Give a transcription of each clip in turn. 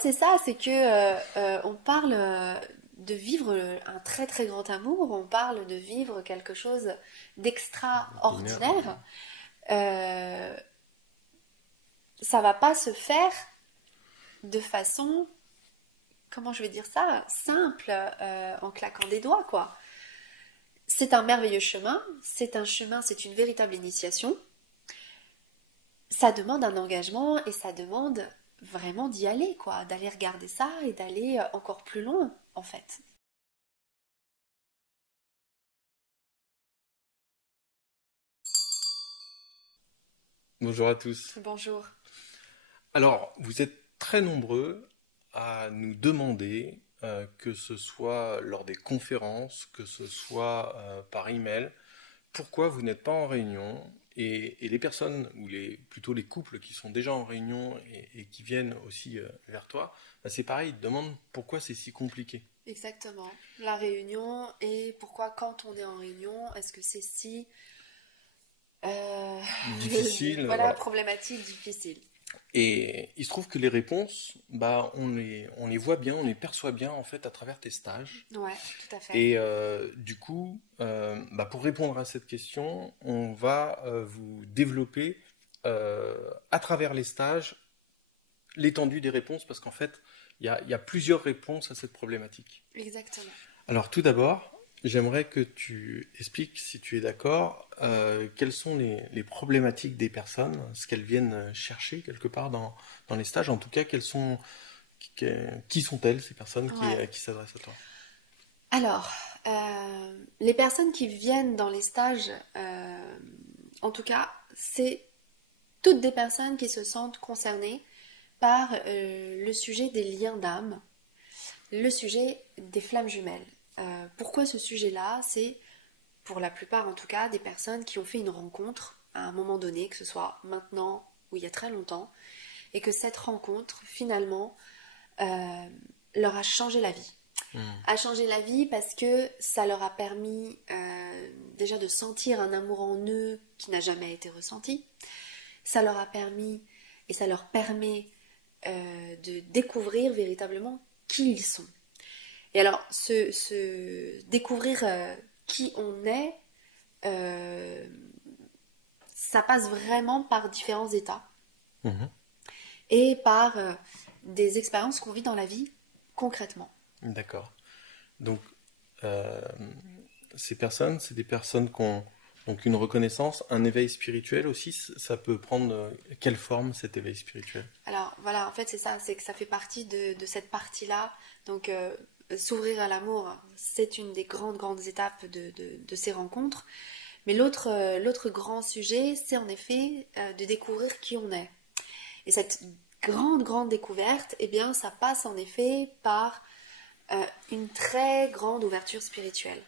C'est ça, c'est que on parle de vivre un très très grand amour, on parle de vivre quelque chose Ordinaire. d'extraordinaire. Euh, Ça va pas se faire de façon, comment je vais dire ça, simple, en claquant des doigts, quoi. C'est un merveilleux chemin, c'est une véritable initiation. Ça demande un engagement et ça demande vraiment d'y aller, quoi, d'aller regarder ça et d'aller encore plus loin, en fait. Bonjour à tous. Bonjour. Alors, vous êtes très nombreux à nous demander, que ce soit lors des conférences, que ce soit par email, pourquoi vous n'êtes pas en réunion et les personnes, ou plutôt les couples qui sont déjà en réunion et qui viennent aussi vers toi, bah, c'est pareil, ils te demandent pourquoi c'est si compliqué. Exactement. La réunion et pourquoi quand on est en réunion, est-ce que c'est si euh, Difficile, voilà, voilà. problématique, difficile. Et il se trouve que les réponses, bah, on les voit bien, on les perçoit bien en fait à travers tes stages. Ouais, tout à fait. Et du coup, bah, pour répondre à cette question, on va vous développer à travers les stages l'étendue des réponses parce qu'en fait, il y a plusieurs réponses à cette problématique. Exactement. Alors tout d'abord, j'aimerais que tu expliques, si tu es d'accord, quelles sont les problématiques des personnes, ce qu'elles viennent chercher quelque part dans les stages, en tout cas, qui sont-elles, ces personnes Ouais. qui s'adressent à toi? Alors, les personnes qui viennent dans les stages, en tout cas, c'est toutes des personnes qui se sentent concernées par le sujet des liens d'âme, le sujet des flammes jumelles. Pourquoi ce sujet-là? C'est, pour la plupart en tout cas, des personnes qui ont fait une rencontre à un moment donné, que ce soit maintenant ou il y a très longtemps, et que cette rencontre, finalement, euh, leur a changé la vie. Hmm. A changé la vie parce que ça leur a permis déjà de sentir un amour en eux qui n'a jamais été ressenti. Ça leur a permis et ça leur permet de découvrir véritablement qui ils sont. Et alors, découvrir qui on est, euh, ça passe vraiment par différents états Mhm. et par des expériences qu'on vit dans la vie concrètement. D'accord. Donc, euh, ces personnes, c'est des personnes qui ont donc une reconnaissance, un éveil spirituel aussi. Ça peut prendre quelle forme cet éveil spirituel? Alors voilà, en fait c'est ça, c'est que ça fait partie de cette partie-là. Donc s'ouvrir à l'amour, c'est une des grandes étapes de ces rencontres. Mais l'autre grand sujet, c'est en effet de découvrir qui on est. Et cette grande découverte, eh bien ça passe en effet par une très grande ouverture spirituelle.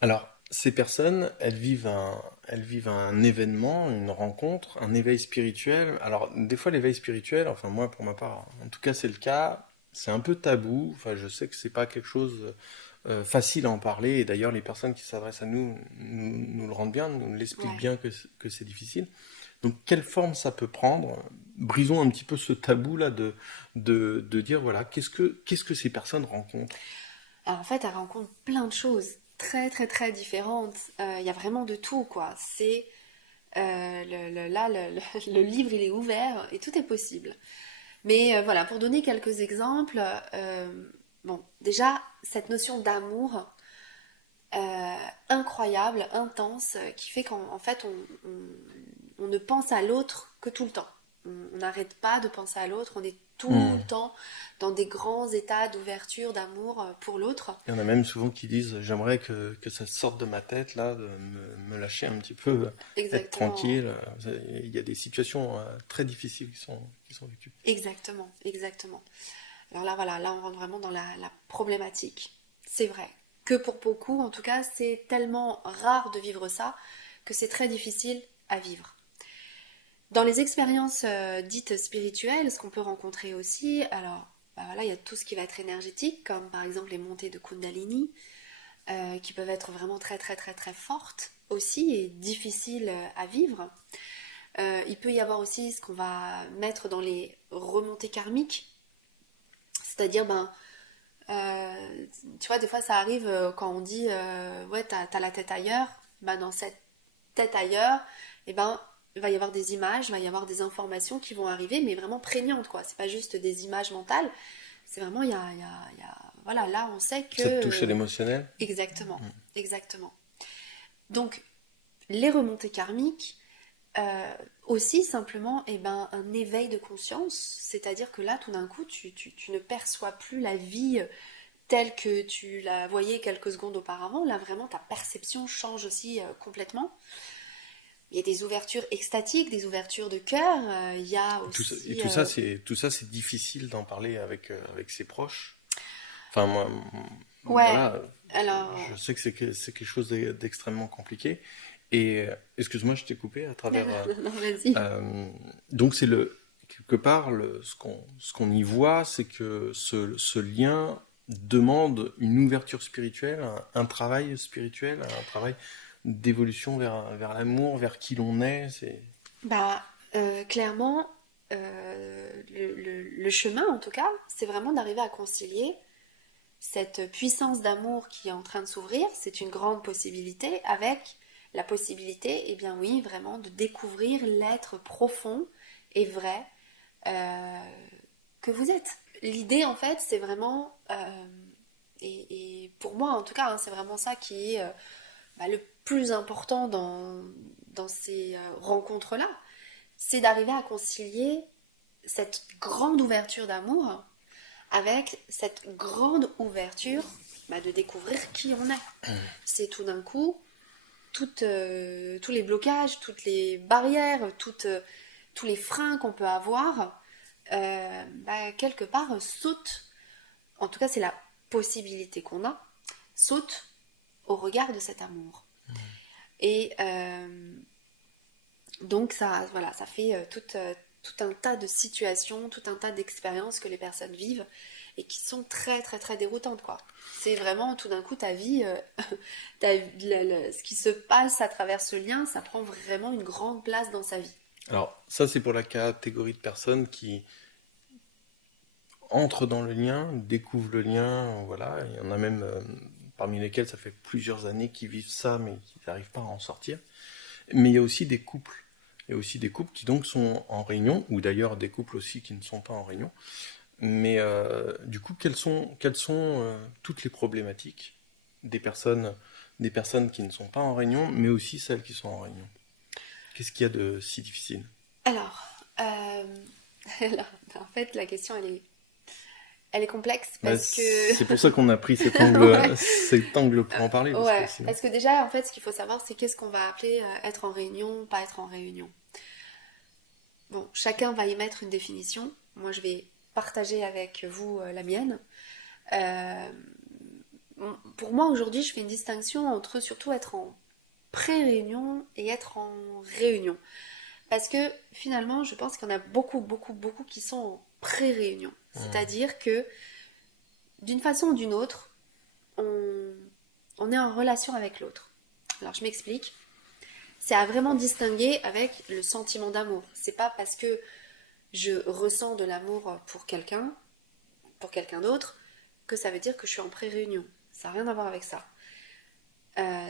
Alors, ces personnes, elles vivent un événement, une rencontre, un éveil spirituel. Alors, des fois, l'éveil spirituel, enfin moi, pour ma part, en tout cas, c'est le cas. C'est un peu tabou. Enfin, je sais que c'est pas quelque chose facile à en parler. Et d'ailleurs, les personnes qui s'adressent à nous le rendent bien, nous l'expliquent Ouais. bien que c'est difficile. Donc, quelle forme ça peut prendre? Brisons un petit peu ce tabou là de dire voilà, qu'est-ce que ces personnes rencontrent? Alors en fait, elle rencontre plein de choses très différentes. Il y a vraiment de tout, quoi. C'est là, le livre, il est ouvert et tout est possible. Mais voilà, pour donner quelques exemples, bon, déjà, cette notion d'amour incroyable, intense, qui fait qu'en fait, on ne pense à l'autre que tout le temps. On n'arrête pas de penser à l'autre, on est tout Hmm. le temps dans des grands états d'ouverture, d'amour pour l'autre. Il y en a même souvent qui disent j'aimerais que ça sorte de ma tête là, de me lâcher un petit peu, être Exactement, tranquille. Il y a des situations très difficiles qui sont vécues. exactement. Alors là, voilà, là, on rentre vraiment dans la problématique. C'est vrai que pour beaucoup, en tout cas, c'est tellement rare de vivre ça que c'est très difficile à vivre. Dans les expériences dites spirituelles, ce qu'on peut rencontrer aussi, alors bah voilà, il y a tout ce qui va être énergétique, comme par exemple les montées de Kundalini, qui peuvent être vraiment très fortes aussi et difficiles à vivre. Il peut y avoir aussi ce qu'on va mettre dans les remontées karmiques, C'est-à-dire, tu vois, des fois ça arrive quand on dit ouais, t'as la tête ailleurs. Dans cette tête ailleurs, il va y avoir des images, il va y avoir des informations qui vont arriver, mais vraiment prégnantes, quoi. C'est pas juste des images mentales, c'est vraiment, voilà, là on sait que... Ça te touche à l'émotionnel? Exactement, exactement. Donc, les remontées karmiques, aussi simplement un éveil de conscience, c'est-à-dire que là tout d'un coup tu ne perçois plus la vie telle que tu la voyais quelques secondes auparavant. Là vraiment ta perception change aussi complètement. Il y a des ouvertures extatiques, des ouvertures de cœur, il y a aussi... Tout ça c'est difficile d'en parler avec ses proches. Enfin moi, Ouais, voilà, alors... je sais que c'est quelque chose d'extrêmement compliqué. Et excuse-moi, je t'ai coupé à travers. Non, vas-y. Donc c'est quelque part ce qu'on y voit, c'est que ce lien demande une ouverture spirituelle, un travail spirituel, un travail d'évolution vers l'amour, vers qui l'on est. Clairement, le chemin en tout cas, c'est vraiment d'arriver à concilier cette puissance d'amour qui est en train de s'ouvrir, c'est une grande possibilité, avec la possibilité, eh bien oui, vraiment de découvrir l'être profond et vrai que vous êtes. L'idée en fait, c'est vraiment, et pour moi en tout cas, c'est vraiment ça qui est le plus important dans ces rencontres-là, c'est d'arriver à concilier cette grande ouverture d'amour avec cette grande ouverture de découvrir qui on est. C'est tout d'un coup tous les blocages, toutes les barrières, tous les freins qu'on peut avoir, quelque part sautent, en tout cas c'est la possibilité qu'on a, sautent au regard de cet amour. Et donc ça fait tout un tas de situations, tout un tas d'expériences que les personnes vivent et qui sont très très très déroutantes, quoi. C'est vraiment tout d'un coup ta vie, ce qui se passe à travers ce lien, ça prend vraiment une grande place dans sa vie. Alors ça c'est pour la catégorie de personnes qui entrent dans le lien, découvrent le lien, voilà. Il y en a même parmi lesquels ça fait plusieurs années qu'ils vivent ça mais qui n'arrivent pas à en sortir. Mais il y a aussi des couples. Il y a aussi des couples qui donc sont en réunion, ou d'ailleurs des couples aussi qui ne sont pas en réunion. Mais du coup, quelles sont toutes les problématiques des personnes qui ne sont pas en réunion, mais aussi celles qui sont en réunion? Qu'est-ce qu'il y a de si difficile? Alors, en fait, la question, elle est complexe parce que... C'est pour ça qu'on a pris cet angle, Ouais. cet angle pour en parler. Parce que déjà, en fait, ce qu'il faut savoir, c'est qu'est-ce qu'on va appeler être en réunion, pas être en réunion. Bon, chacun va y mettre une définition. Moi, je vais partager avec vous la mienne. Pour moi, aujourd'hui, je fais une distinction entre surtout être en pré-réunion et être en réunion. Parce que finalement, je pense qu'il y en a beaucoup, beaucoup, beaucoup qui sont en pré-réunion. C'est-à-dire que d'une façon ou d'une autre, on est en relation avec l'autre. Alors, je m'explique. C'est à vraiment distinguer avec le sentiment d'amour. C'est pas parce que je ressens de l'amour pour quelqu'un d'autre, que ça veut dire que je suis en pré-réunion. Ça n'a rien à voir avec ça.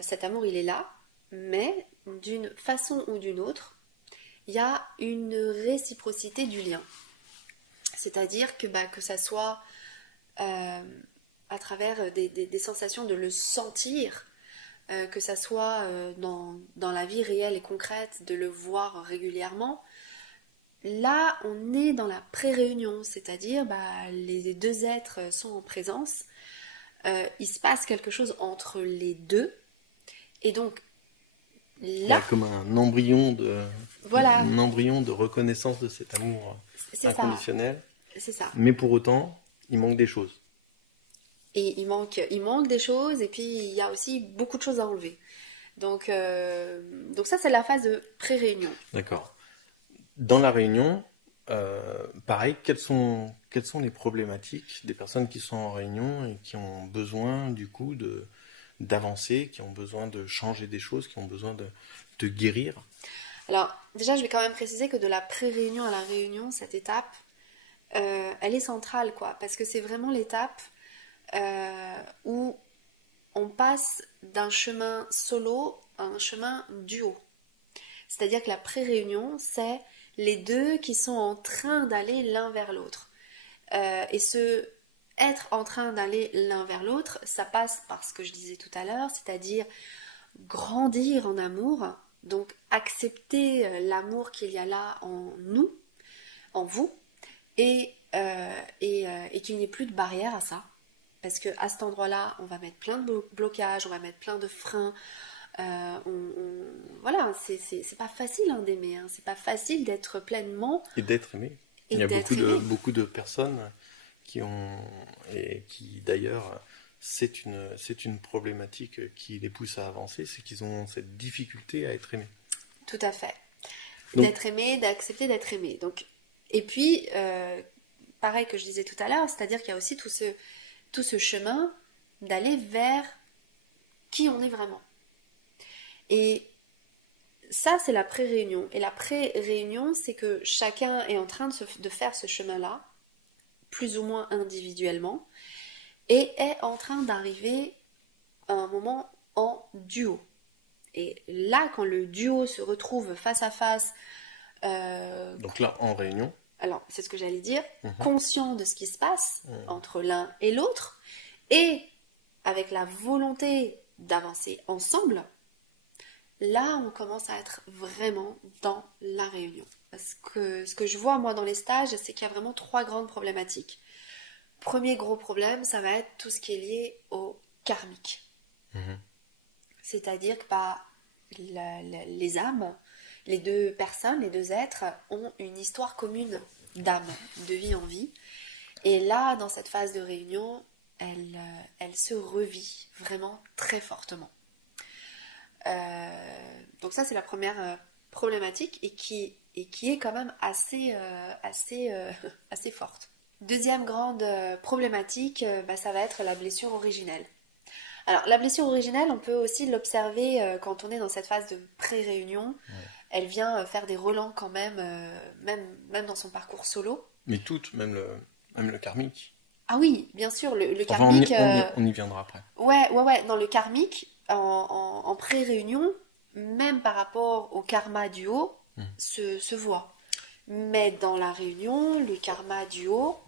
Cet amour, il est là, mais d'une façon ou d'une autre, il y a une réciprocité du lien. C'est-à-dire que ça soit à travers des sensations de le sentir, que ça soit dans la vie réelle et concrète, de le voir régulièrement. Là, on est dans la pré-réunion, c'est-à-dire les deux êtres sont en présence, il se passe quelque chose entre les deux, et donc Il y là, a comme un embryon voilà, de reconnaissance de cet amour c'est inconditionnel. c'est ça. Mais pour autant, il manque des choses. Et il manque des choses, et puis il y a aussi beaucoup de choses à enlever. Donc ça, c'est la phase de pré-réunion. D'accord. Dans la réunion, pareil, quelles sont les problématiques des personnes qui sont en réunion et qui ont besoin du coup d'avancer, qui ont besoin de changer des choses, qui ont besoin de guérir? Alors, déjà, je vais quand même préciser que de la pré-réunion à la réunion, cette étape, elle est centrale, quoi, parce que c'est vraiment l'étape où on passe d'un chemin solo à un chemin duo. C'est-à-dire que la pré-réunion, c'est les deux qui sont en train d'aller l'un vers l'autre. Et ce être en train d'aller l'un vers l'autre, ça passe par ce que je disais tout à l'heure, c'est-à-dire grandir en amour, donc accepter l'amour qu'il y a là en nous, en vous, et qu'il n'y ait plus de barrière à ça. Parce qu'à cet endroit-là, on va mettre plein de blocages, on va mettre plein de freins. Voilà, c'est pas facile hein, d'aimer, hein. C'est pas facile d'être pleinement Et d'être aimé. Il et y a d'être aimé. beaucoup de personnes qui ont, et qui d'ailleurs, c'est une problématique qui les pousse à avancer, c'est qu'ils ont cette difficulté à être aimés. Tout à fait. Donc, D'être aimé, d'accepter d'être aimé. Donc, et puis, pareil que je disais tout à l'heure, c'est-à-dire qu'il y a aussi tout ce chemin d'aller vers qui on est vraiment. Et ça, c'est la pré-réunion. Et la pré-réunion, c'est que chacun est en train de faire ce chemin-là, plus ou moins individuellement, et est en train d'arriver à un moment en duo. Et là, quand le duo se retrouve face à face, donc là, en réunion, alors c'est ce que j'allais dire, mhm, conscient de ce qui se passe mhm, entre l'un et l'autre, et avec la volonté d'avancer ensemble, là, on commence à être vraiment dans la réunion. Parce que ce que je vois, moi, dans les stages, c'est qu'il y a vraiment trois grandes problématiques. Premier gros problème, ça va être tout ce qui est lié au karmique. mhm. C'est-à-dire que les âmes, les deux personnes, les deux êtres ont une histoire commune d'âme, de vie en vie. Et là, dans cette phase de réunion, elle se revit vraiment très fortement. Donc ça, c'est la première problématique et qui est quand même assez forte. Deuxième grande problématique, ça va être la blessure originelle. Alors, la blessure originelle, on peut aussi l'observer quand on est dans cette phase de pré-réunion. Ouais. Elle vient faire des relents quand même, même dans son parcours solo. Mais toutes, même le karmique. Ah oui, bien sûr, le Enfin, karmique... on y viendra après. Ouais, dans le karmique, en pré-réunion, même par rapport au karma du haut, Mhm. se voit. Mais dans la réunion, le karma du haut,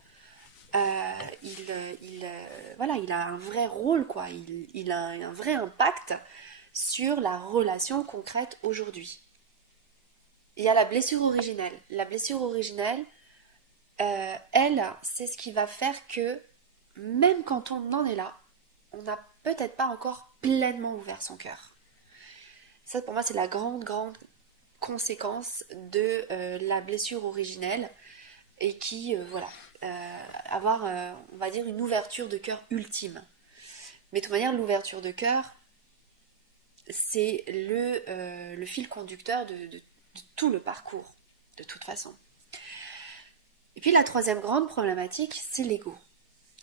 voilà, il a un vrai rôle, quoi. Il a un vrai impact sur la relation concrète aujourd'hui. Il y a la blessure originelle. La blessure originelle, elle, c'est ce qui va faire que, même quand on en est là, on n'a peut-être pas encore pleinement ouvert son cœur. Ça, pour moi, c'est la grande conséquence de la blessure originelle et qui, voilà, avoir, on va dire, une ouverture de cœur ultime. Mais de toute manière, l'ouverture de cœur, c'est le fil conducteur de tout le parcours, de toute façon. Et puis la troisième grande problématique, c'est l'ego.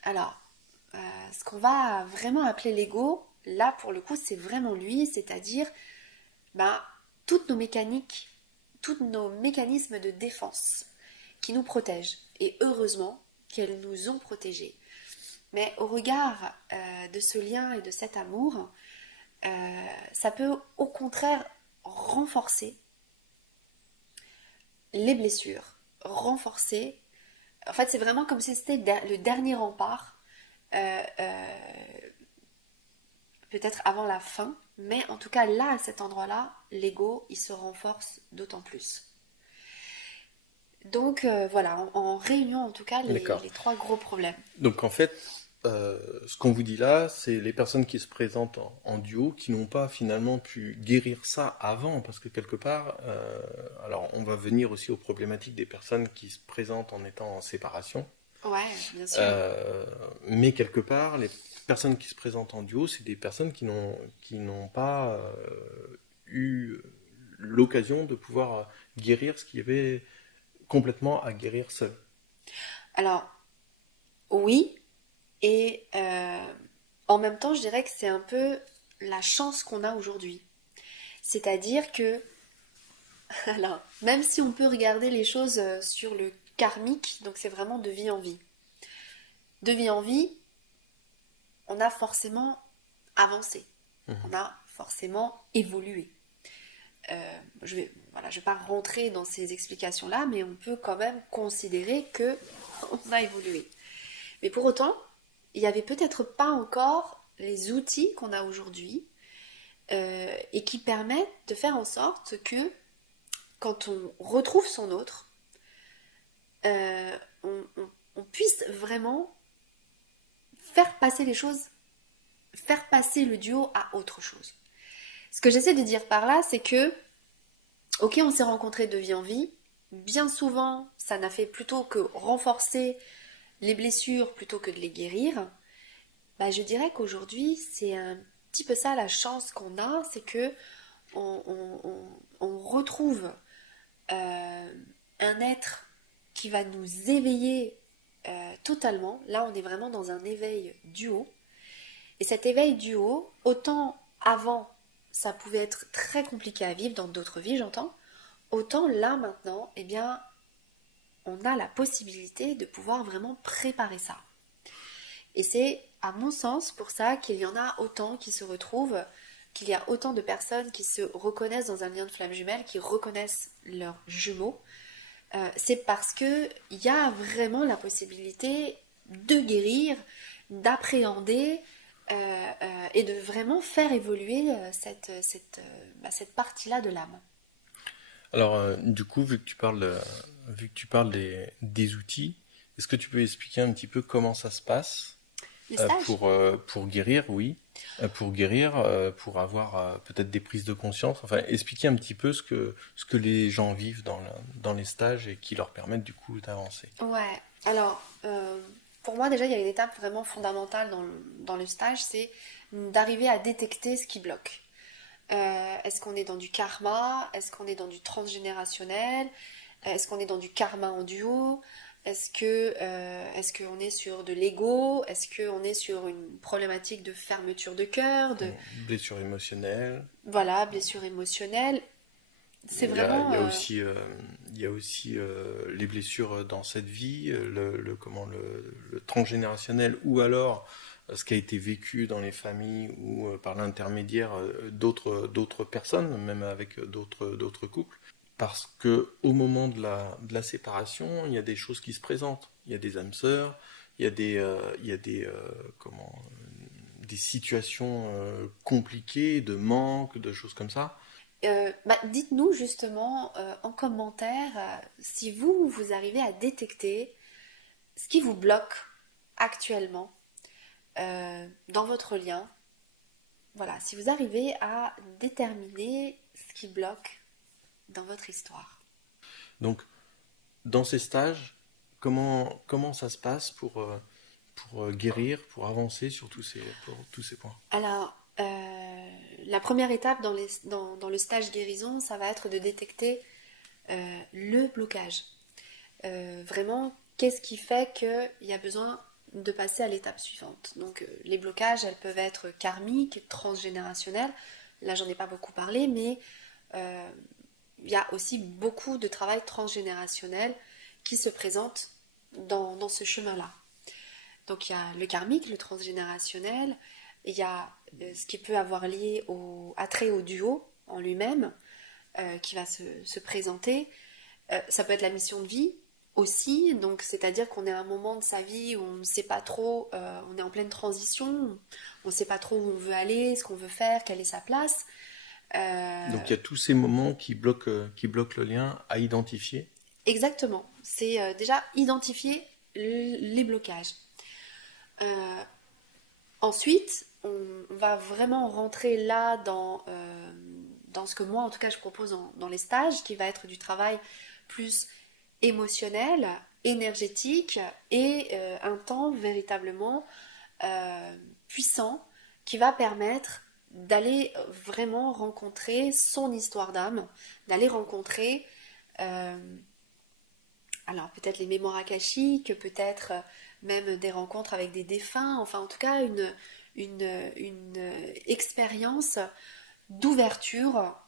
Alors, ce qu'on va vraiment appeler l'ego, là pour le coup, c'est vraiment lui, c'est-à-dire toutes nos mécaniques, tous nos mécanismes de défense qui nous protègent. Et heureusement qu'elles nous ont protégés. Mais au regard de ce lien et de cet amour, ça peut au contraire renforcer les blessures, renforcer. En fait, c'est vraiment comme si c'était le dernier rempart, peut-être avant la fin, mais en tout cas là, à cet endroit-là, l'ego, il se renforce d'autant plus. Donc voilà, en réunion en tout cas, les trois gros problèmes. Donc en fait, ce qu'on vous dit là, c'est les personnes qui se présentent en duo, qui n'ont pas finalement pu guérir ça avant, parce que quelque part, alors on va venir aussi aux problématiques des personnes qui se présentent en étant en séparation. Ouais, bien sûr. Mais quelque part, les personnes qui se présentent en duo, c'est des personnes qui n'ont pas eu l'occasion de pouvoir guérir ce qu'il y avait complètement à guérir seul. Alors, oui, et en même temps, je dirais que c'est un peu la chance qu'on a aujourd'hui. C'est-à-dire que, alors, même si on peut regarder les choses sur le karmique, donc c'est vraiment de vie en vie. De vie en vie, on a forcément avancé, on a forcément évolué. Je vais pas rentrer dans ces explications-là, mais on peut quand même considérer que on a évolué. Mais pour autant, il n'y avait peut-être pas encore les outils qu'on a aujourd'hui et qui permettent de faire en sorte que quand on retrouve son autre, on puisse vraiment faire passer les choses, faire passer le duo à autre chose. Ce que j'essaie de dire par là, c'est que, ok, on s'est rencontrés de vie en vie, bien souvent, ça n'a fait plutôt que renforcer les blessures plutôt que de les guérir. Je dirais qu'aujourd'hui, c'est un petit peu ça la chance qu'on a, c'est que on retrouve un être qui va nous éveiller totalement. Là, on est vraiment dans un éveil duo. Et cet éveil duo, autant avant, ça pouvait être très compliqué à vivre dans d'autres vies, j'entends, autant là, maintenant, eh bien, on a la possibilité de pouvoir vraiment préparer ça. Et c'est, à mon sens, pour ça qu'il y en a autant qui se retrouvent, qu'il y a autant de personnes qui se reconnaissent dans un lien de flamme jumelle, qui reconnaissent leurs jumeaux. C'est parce qu'il y a vraiment la possibilité de guérir, d'appréhender et de vraiment faire évoluer cette partie-là de l'âme. Alors, du coup, vu que tu parles des outils, est-ce que tu peux expliquer un petit peu comment ça se passe pour guérir, oui, pour guérir, pour avoir peut-être des prises de conscience, enfin, expliquer un petit peu ce que les gens vivent dans les stages et qui leur permettent du coup d'avancer. Ouais, alors, pour moi déjà, il y a une étape vraiment fondamentale dans le stage, c'est d'arriver à détecter ce qui bloque. Est-ce qu'on est dans du karma? Est-ce qu'on est dans du transgénérationnel? Est-ce qu'on est dans du karma en duo? Est-ce qu'on est sur de l'ego? Est-ce qu'on est sur une problématique de fermeture de cœur, de blessure émotionnelle? Voilà, blessure émotionnelle. C'est vraiment. Il y a aussi les blessures dans cette vie, le transgénérationnel, ou alors ce qui a été vécu dans les familles ou par l'intermédiaire d'autres personnes, même avec d'autres couples. Parce que au moment de la séparation, il y a des choses qui se présentent. Il y a des âmes sœurs, il y a des situations compliquées, de manque, de choses comme ça. Dites-nous justement en commentaire si vous arrivez à détecter ce qui vous bloque actuellement dans votre lien. Voilà, si vous arrivez à déterminer ce qui bloque dans votre histoire. Donc, dans ces stages, comment ça se passe pour guérir, pour avancer sur tous ces points? Alors, la première étape dans le stage guérison, ça va être de détecter le blocage. Vraiment, qu'est-ce qui fait qu'il y a besoin de passer à l'étape suivante? Donc, les blocages, elles peuvent être karmiques, transgénérationnels. Là, j'en ai pas beaucoup parlé, mais il y a aussi beaucoup de travail transgénérationnel qui se présente dans ce chemin-là. Donc, il y a le karmique, le transgénérationnel. Il y a ce qui peut avoir lié attrait au duo en lui-même, qui va se présenter. Ça peut être la mission de vie aussi, donc c'est-à-dire qu'on est à un moment de sa vie où on ne sait pas trop, on est en pleine transition, on ne sait pas trop où on veut aller, ce qu'on veut faire, quelle est sa place. Donc il y a tous ces moments qui bloquent le lien à identifier. Exactement, c'est déjà identifier les blocages. Ensuite, on va vraiment rentrer là dans ce que moi, en tout cas, je propose dans les stages, qui va être du travail plus émotionnel, énergétique et un temps véritablement puissant qui va permettre d'aller vraiment rencontrer son histoire d'âme, d'aller rencontrer alors peut-être les mémoires akashiques, peut-être même des rencontres avec des défunts, enfin en tout cas une expérience d'ouverture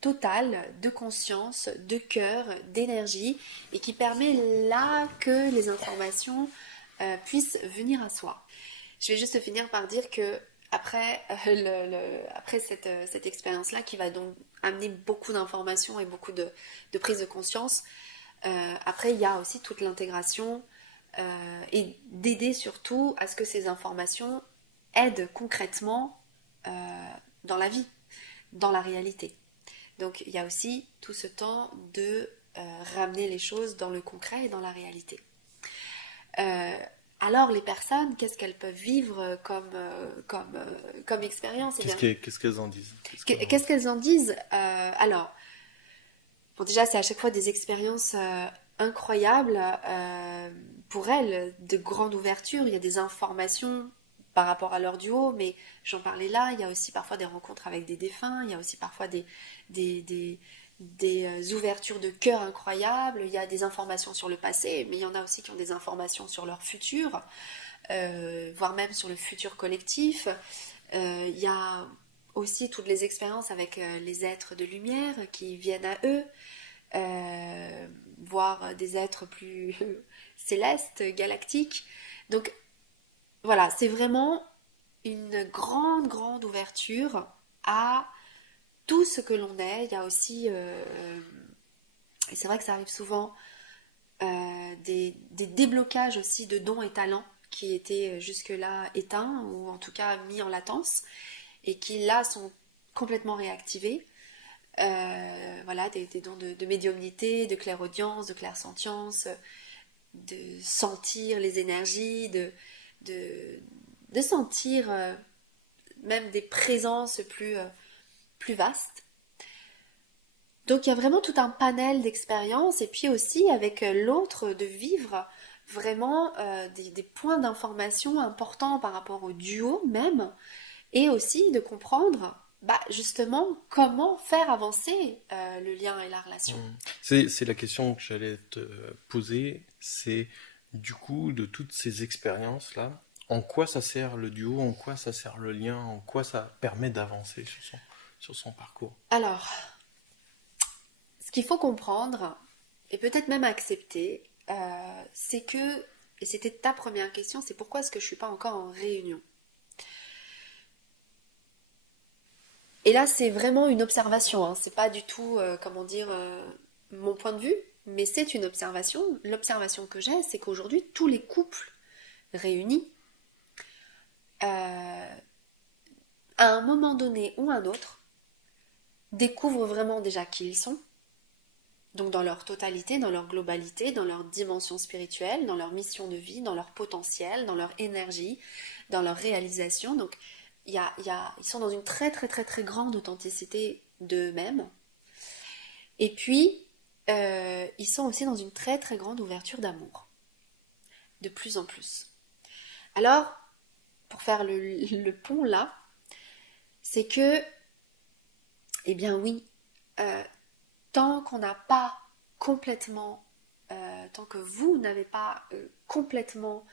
totale de conscience, de cœur, d'énergie, et qui permet là que les informations puissent venir à soi. Je vais juste finir par dire que après cette expérience-là, qui va donc amener beaucoup d'informations et beaucoup de prise de conscience, après il y a aussi toute l'intégration et d'aider surtout à ce que ces informations aident concrètement dans la vie, dans la réalité. Donc il y a aussi tout ce temps de ramener les choses dans le concret et dans la réalité. Alors les personnes, qu'est-ce qu'elles peuvent vivre comme expérience? Qu'est-ce qu'elles en disent? Qu'est-ce qu'elles en disent? Alors, bon, déjà c'est à chaque fois des expériences incroyables pour elles, de grande ouverture. Il y a des informations par rapport à leur duo, mais j'en parlais là. Il y a aussi parfois des rencontres avec des défunts, il y a aussi parfois des ouvertures de cœur incroyables, il y a des informations sur le passé, mais il y en a aussi qui ont des informations sur leur futur, voire même sur le futur collectif. Il y a aussi toutes les expériences avec les êtres de lumière qui viennent à eux, voire des êtres plus célestes, galactiques. Donc voilà, c'est vraiment une grande ouverture à tout ce que l'on est. Il y a aussi, et c'est vrai que ça arrive souvent, des déblocages aussi de dons et talents qui étaient jusque-là éteints ou en tout cas mis en latence et qui là sont complètement réactivés. Voilà, des dons de médiumnité, de clairaudience, de clairsentience, de sentir les énergies, de sentir même des présences plus vastes. Donc il y a vraiment tout un panel d'expériences et puis aussi avec l'autre de vivre vraiment des points d'information importants par rapport au duo même et aussi de comprendre justement comment faire avancer le lien et la relation. C'est la question que j'allais te poser, c'est du coup de toutes ces expériences-là, en quoi ça sert le duo, en quoi ça sert le lien, en quoi ça permet d'avancer sur son parcours? Alors, ce qu'il faut comprendre, et peut-être même accepter, c'est que, et c'était ta première question, c'est pourquoi est-ce que je ne suis pas encore en réunion? Et là, c'est vraiment une observation, hein. C'est pas du tout, mon point de vue, mais c'est une observation. L'observation que j'ai, c'est qu'aujourd'hui, tous les couples réunis, à un moment donné ou un autre, découvrent vraiment déjà qui ils sont, donc dans leur totalité, dans leur globalité, dans leur dimension spirituelle, dans leur mission de vie, dans leur potentiel, dans leur énergie, dans leur réalisation. Donc ils sont dans une très grande authenticité d'eux-mêmes. Et puis, ils sont aussi dans une très grande ouverture d'amour. De plus en plus. Alors, pour faire le pont là, c'est que, eh bien oui, tant qu'on n'a pas complètement, tant que vous n'avez pas complètement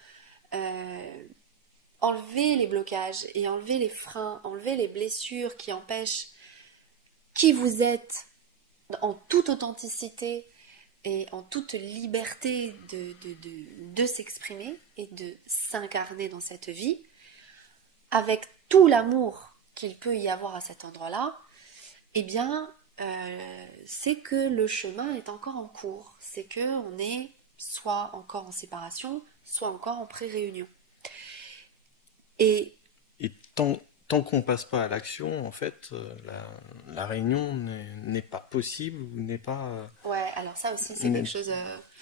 enlevé les blocages et enlevé les freins, enlevé les blessures qui empêchent qui vous êtes en toute authenticité et en toute liberté de s'exprimer et de s'incarner dans cette vie, avec tout l'amour qu'il peut y avoir à cet endroit-là, eh bien, c'est que le chemin est encore en cours. C'est qu'on est soit encore en séparation, soit encore en pré-réunion. Et tant qu'on passe pas à l'action, en fait, la réunion n'est pas possible ou n'est pas... Ouais, alors ça aussi, c'est quelque chose...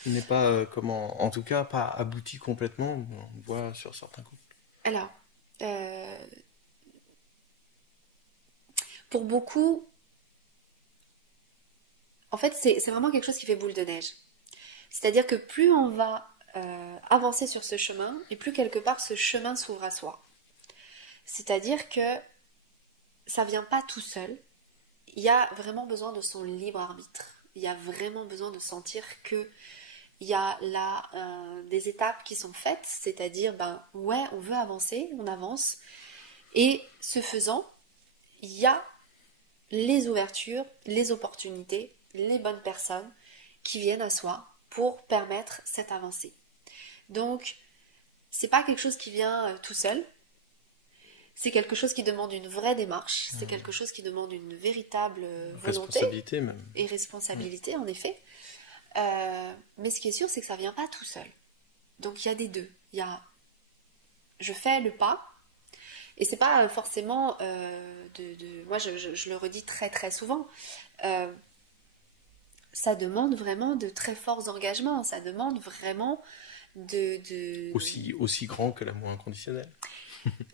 N'est pas, en tout cas, pas abouti complètement, on voit sur certains couples. Alors, pour beaucoup, en fait, c'est vraiment quelque chose qui fait boule de neige. C'est-à-dire que plus on va avancer sur ce chemin, et plus quelque part ce chemin s'ouvre à soi. C'est-à-dire que ça vient pas tout seul. Il y a vraiment besoin de son libre arbitre. Il y a vraiment besoin de sentir que il y a là des étapes qui sont faites, c'est-à-dire, ouais, on veut avancer, on avance. Et ce faisant, il y a les ouvertures, les opportunités, les bonnes personnes qui viennent à soi pour permettre cette avancée. Donc, c'est pas quelque chose qui vient tout seul. C'est quelque chose qui demande une vraie démarche. C'est quelque chose qui demande une véritable volonté Responsabilité même. et responsabilité, en effet. Mais ce qui est sûr, c'est que ça vient pas tout seul. Donc, il y a des deux. Il y a je fais le pas. Et c'est pas forcément moi je le redis très très souvent, ça demande vraiment de très forts engagements, ça demande vraiment de... Aussi grand que l'amour inconditionnel.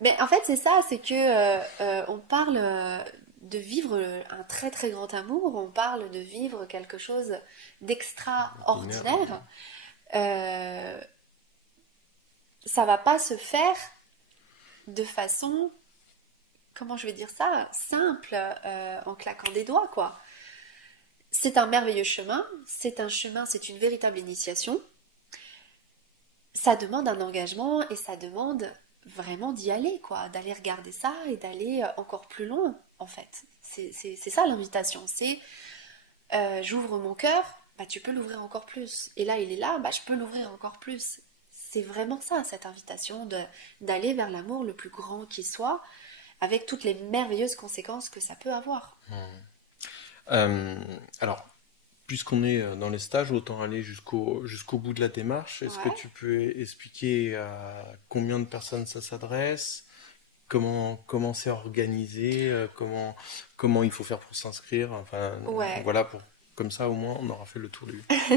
Mais en fait c'est ça, c'est que on parle de vivre un très très grand amour, on parle de vivre quelque chose d'extraordinaire. Ça va pas se faire de façon, comment je vais dire ça, simple, en claquant des doigts, quoi. C'est un merveilleux chemin, c'est une véritable initiation. Ça demande un engagement et ça demande vraiment d'y aller, quoi, d'aller regarder ça et d'aller encore plus loin, en fait. C'est ça l'invitation, c'est j'ouvre mon cœur, bah tu peux l'ouvrir encore plus. Et là, il est là, bah je peux l'ouvrir encore plus. C'est vraiment ça, cette invitation d'aller vers l'amour le plus grand qui soit, avec toutes les merveilleuses conséquences que ça peut avoir. Alors, puisqu'on est dans les stages, autant aller jusqu'au bout de la démarche. Est-ce que Ouais. tu peux expliquer à combien de personnes ça s'adresse? Comment c'est organisé? Comment il faut faire pour s'inscrire? Enfin, Ouais, voilà, comme ça, au moins, on aura fait le tour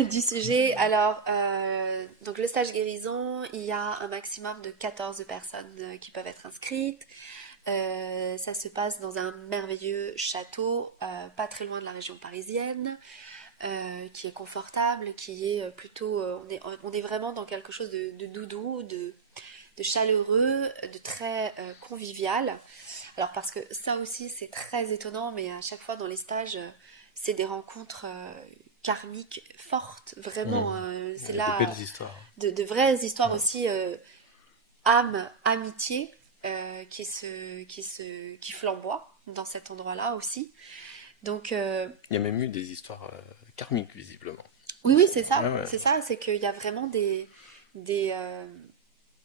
du sujet. Alors, donc le stage guérison, il y a un maximum de 14 personnes qui peuvent être inscrites. Ça se passe dans un merveilleux château, pas très loin de la région parisienne, qui est confortable, qui est plutôt... on est vraiment dans quelque chose de doudou, de chaleureux, de très convivial. Alors parce que ça aussi c'est très étonnant, mais à chaque fois dans les stages, c'est des rencontres karmiques fortes, vraiment. C'est de là belles histoires. de vraies histoires Ouais. aussi, âme, amitié, qui flamboient dans cet endroit-là aussi. Donc Il y a même eu des histoires karmiques, visiblement. oui, oui, Ouais, ouais. c'est ça, c'est qu'il y a vraiment des, euh,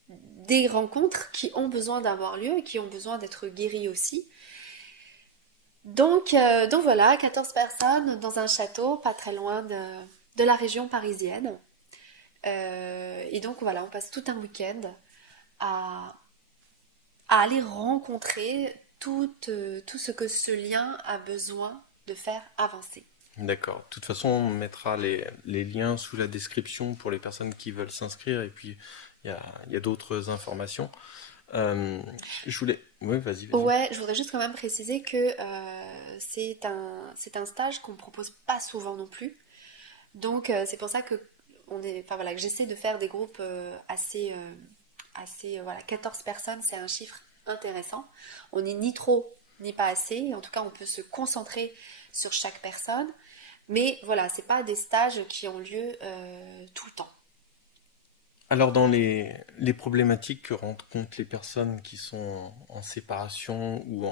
des rencontres qui ont besoin d'avoir lieu et qui ont besoin d'être guéries aussi. Donc voilà, 14 personnes dans un château, pas très loin de la région parisienne. Et donc voilà, on passe tout un week-end à, à aller rencontrer tout ce que ce lien a besoin de faire avancer. D'accord. De toute façon, on mettra les liens sous la description pour les personnes qui veulent s'inscrire. Et puis, il y a d'autres informations. Euh, je voulais... Oui, vas-y. Ouais, je voudrais juste quand même préciser que c'est un stage qu'on ne propose pas souvent non plus. Donc c'est pour ça que enfin voilà, que j'essaie de faire des groupes assez voilà, 14 personnes, c'est un chiffre intéressant. On n'est ni trop ni pas assez. En tout cas, on peut se concentrer sur chaque personne. Mais voilà, c'est pas des stages qui ont lieu tout le temps. Alors, dans les problématiques que rencontrent les personnes qui sont en séparation ou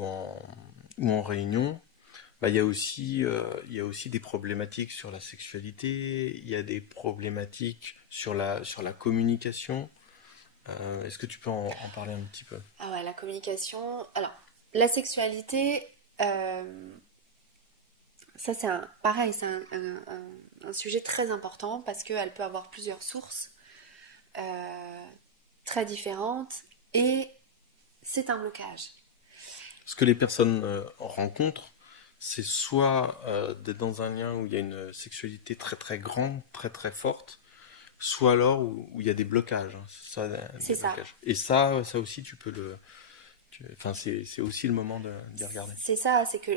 en réunion, bah, il y a aussi des problématiques sur la sexualité, il y a des problématiques sur la communication. Est-ce que tu peux en parler un petit peu? Ah ouais, la communication. Alors, la sexualité, ça c'est pareil, c'est un sujet très important parce qu'elle peut avoir plusieurs sources euh, très différentes et c'est un blocage. Ce que les personnes rencontrent, c'est soit d'être dans un lien où il y a une sexualité très très grande, très très forte, soit alors où il y a des blocages, hein. C'est ça, C'est des ça. blocages. Et ça aussi, enfin, c'est aussi le moment d'y regarder. C'est ça, c'est que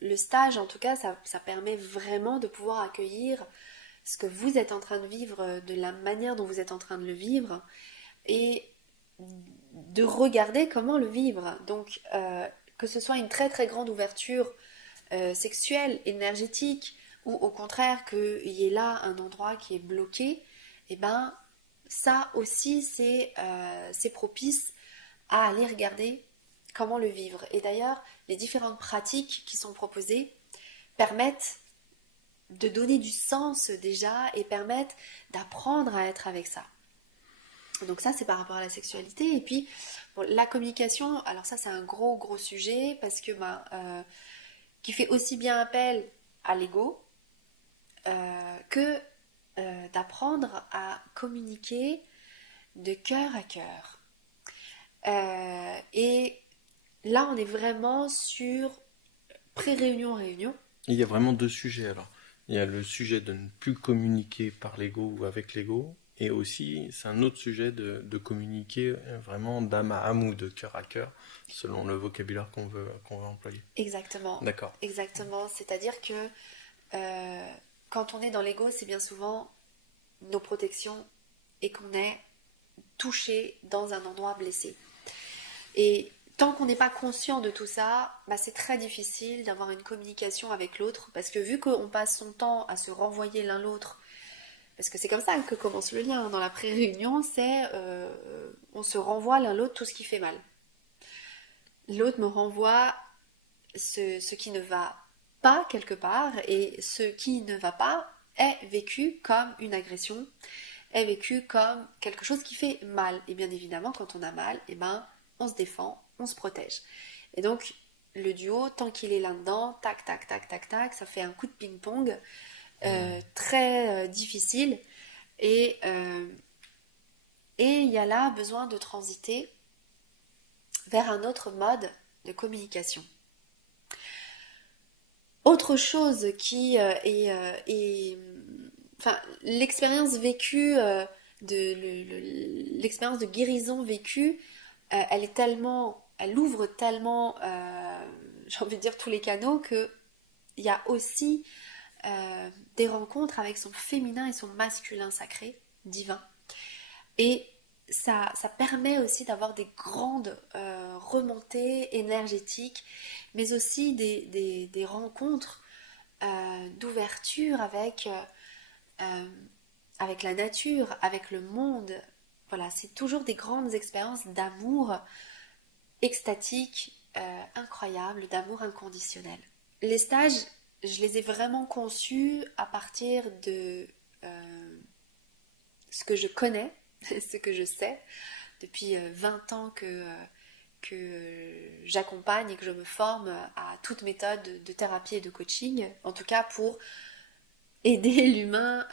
le stage, en tout cas, ça permet vraiment de pouvoir accueillir ce que vous êtes en train de vivre, de la manière dont vous êtes en train de le vivre, et de regarder comment le vivre. Donc, que ce soit une très très grande ouverture sexuelle, énergétique, ou au contraire qu'il y ait là un endroit qui est bloqué, et ben ça aussi c'est propice à aller regarder comment le vivre. Et d'ailleurs, les différentes pratiques qui sont proposées permettent de donner du sens déjà et permettent d'apprendre à être avec ça. Donc ça, c'est par rapport à la sexualité. Et puis, bon, la communication, alors ça, c'est un gros sujet parce que qui fait aussi bien appel à l'ego que d'apprendre à communiquer de cœur à cœur. Et là, on est vraiment sur pré-réunion. Il y a vraiment deux sujets alors. Il y a le sujet de ne plus communiquer par l'ego ou avec l'ego, et aussi c'est un autre sujet de communiquer vraiment d'âme à âme ou de cœur à cœur, selon le vocabulaire qu'on veut employer. Exactement. D'accord. Exactement. C'est-à-dire que quand on est dans l'ego, c'est bien souvent nos protections et qu'on est touché dans un endroit blessé. Et tant qu'on n'est pas conscient de tout ça, c'est très difficile d'avoir une communication avec l'autre, parce que vu qu'on passe son temps à se renvoyer l'un l'autre, parce que c'est comme ça que commence le lien dans la pré-réunion, c'est on se renvoie l'un l'autre tout ce qui fait mal. L'autre me renvoie ce qui ne va pas quelque part, et ce qui ne va pas est vécu comme une agression, est vécu comme quelque chose qui fait mal. Et bien évidemment, quand on a mal, on se défend, on se protège. Et donc, le duo, tant qu'il est là-dedans, tac, tac, tac, tac, tac, ça fait un coup de ping-pong très difficile. Et il y a là besoin de transiter vers un autre mode de communication. Autre chose qui l'expérience vécue, l'expérience de guérison vécue, elle ouvre tellement, j'ai envie de dire tous les canaux, que il y a aussi des rencontres avec son féminin et son masculin sacré, divin. Et ça permet aussi d'avoir des grandes remontées énergétiques, mais aussi des rencontres d'ouverture avec la nature, avec le monde. Voilà, c'est toujours des grandes expériences d'amour extatique, incroyable, d'amour inconditionnel. Les stages, je les ai vraiment conçus à partir de ce que je connais, ce que je sais. Depuis 20 ans que j'accompagne et que je me forme à toute méthode de thérapie et de coaching, en tout cas pour aider l'humain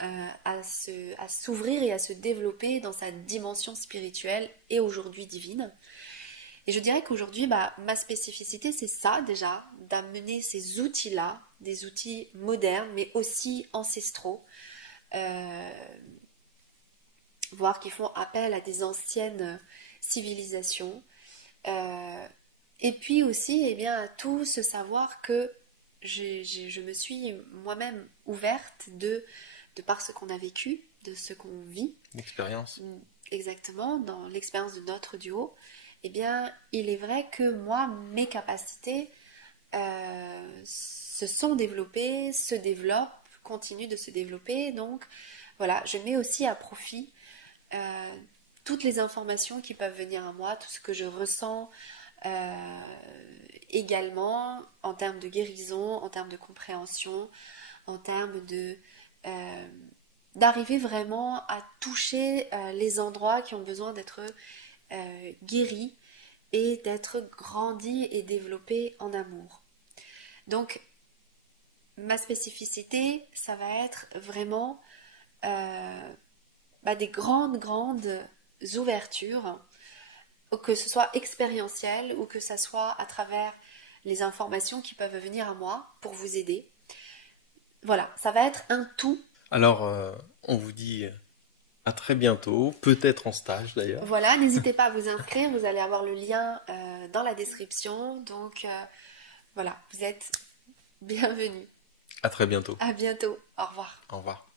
à s'ouvrir et à se développer dans sa dimension spirituelle et aujourd'hui divine. Et je dirais qu'aujourd'hui, ma spécificité, c'est ça déjà, d'amener ces outils-là, des outils modernes, mais aussi ancestraux, voire qui font appel à des anciennes civilisations. Et puis aussi, à tout ce savoir que je me suis moi-même ouverte de par ce qu'on a vécu, de ce qu'on vit. L'expérience. Exactement, dans l'expérience de notre duo. Il est vrai que moi, mes capacités se sont développées, se développent, continuent de se développer. Donc, voilà, je mets aussi à profit toutes les informations qui peuvent venir à moi, tout ce que je ressens également en termes de guérison, en termes de compréhension, en termes d'arriver vraiment à toucher les endroits qui ont besoin d'être guéris et d'être grandis et développés en amour. Donc, ma spécificité, ça va être vraiment des grandes ouvertures, que ce soit expérientiel ou que ce soit à travers les informations qui peuvent venir à moi pour vous aider. Voilà, ça va être un tout. Alors, on vous dit à très bientôt, peut-être en stage d'ailleurs. Voilà, n'hésitez pas à vous inscrire, vous allez avoir le lien dans la description. Donc voilà, vous êtes bienvenus. À très bientôt. À bientôt, au revoir. Au revoir.